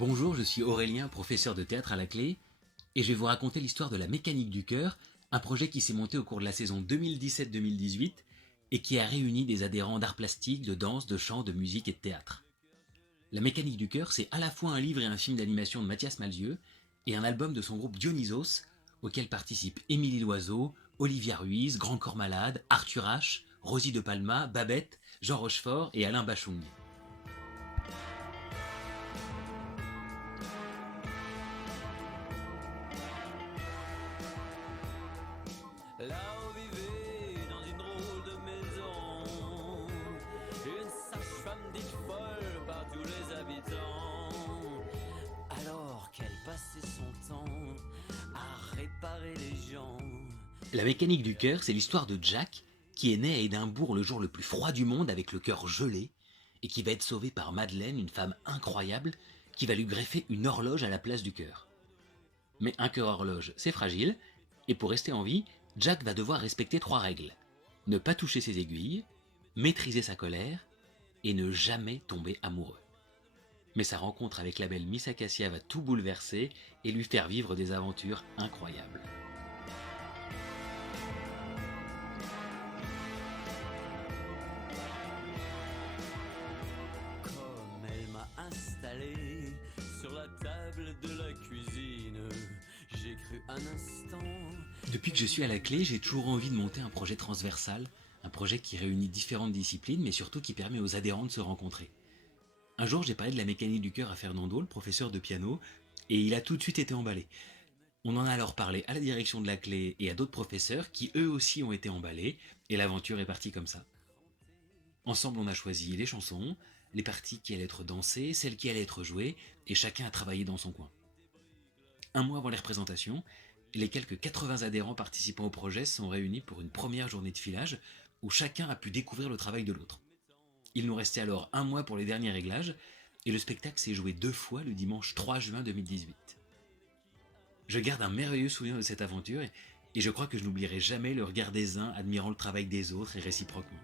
Bonjour, je suis Aurélien, professeur de théâtre à la Clé, et je vais vous raconter l'histoire de la Mécanique du Cœur, un projet qui s'est monté au cours de la saison 2017-2018 et qui a réuni des adhérents d'arts plastiques, de danse, de chant, de musique et de théâtre. La Mécanique du Cœur, c'est à la fois un livre et un film d'animation de Mathias Malzieu et un album de son groupe Dionysos, auquel participent Émilie Loiseau, Olivia Ruiz, Grand Corps Malade, Arthur H, Rosie de Palma, Babette, Jean Rochefort et Alain Bachung. Là on vivait dans une drôle de maison, une sage-femme dite folle par tous les habitants. Alors qu'elle passait son temps à réparer les gens. La Mécanique du Cœur, c'est l'histoire de Jack, qui est né à Édimbourg le jour le plus froid du monde avec le cœur gelé, et qui va être sauvé par Madeleine, une femme incroyable, qui va lui greffer une horloge à la place du cœur. Mais un cœur horloge, c'est fragile, et pour rester en vie, Jack va devoir respecter 3 règles. Ne pas toucher ses aiguilles, maîtriser sa colère, et ne jamais tomber amoureux. Mais sa rencontre avec la belle Miss Acacia va tout bouleverser et lui faire vivre des aventures incroyables. Comme elle m'a installé sur la table de la cuisine, j'ai cru un instant. Depuis que je suis à la Clé, j'ai toujours envie de monter un projet transversal, un projet qui réunit différentes disciplines, mais surtout qui permet aux adhérents de se rencontrer. Un jour, j'ai parlé de la Mécanique du Cœur à Fernando, le professeur de piano, et il a tout de suite été emballé. On en a alors parlé à la direction de la Clé et à d'autres professeurs qui eux aussi ont été emballés, et l'aventure est partie comme ça. Ensemble, on a choisi les chansons, les parties qui allaient être dansées, celles qui allaient être jouées, et chacun a travaillé dans son coin. Un mois avant les représentations, les quelques 80 adhérents participant au projet sont réunis pour une première journée de filage où chacun a pu découvrir le travail de l'autre. Il nous restait alors un mois pour les derniers réglages et le spectacle s'est joué 2 fois le dimanche 3 juin 2018. Je garde un merveilleux souvenir de cette aventure et je crois que je n'oublierai jamais le regard des uns admirant le travail des autres et réciproquement.